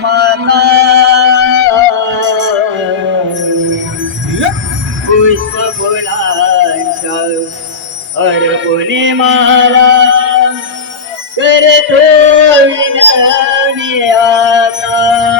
माता। पुष्प फुलांचा अर्पुणे माला करतो विनानी आता।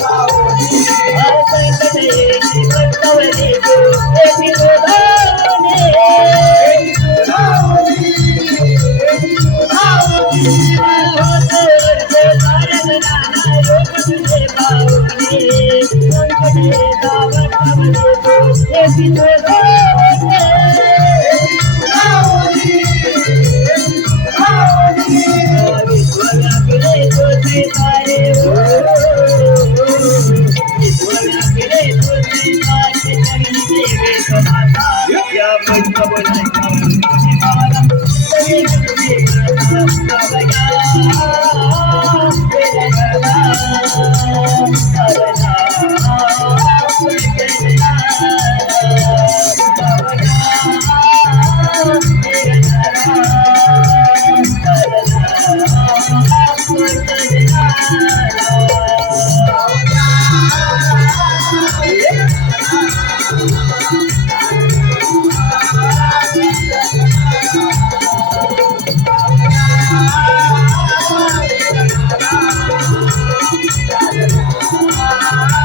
ಪಾವಿ ಆ ಸಂಕಟ ಏಕಿ ಬಂದವರಿಗೂ ಏಕಿ ಹೋದ Thank you. Thank you.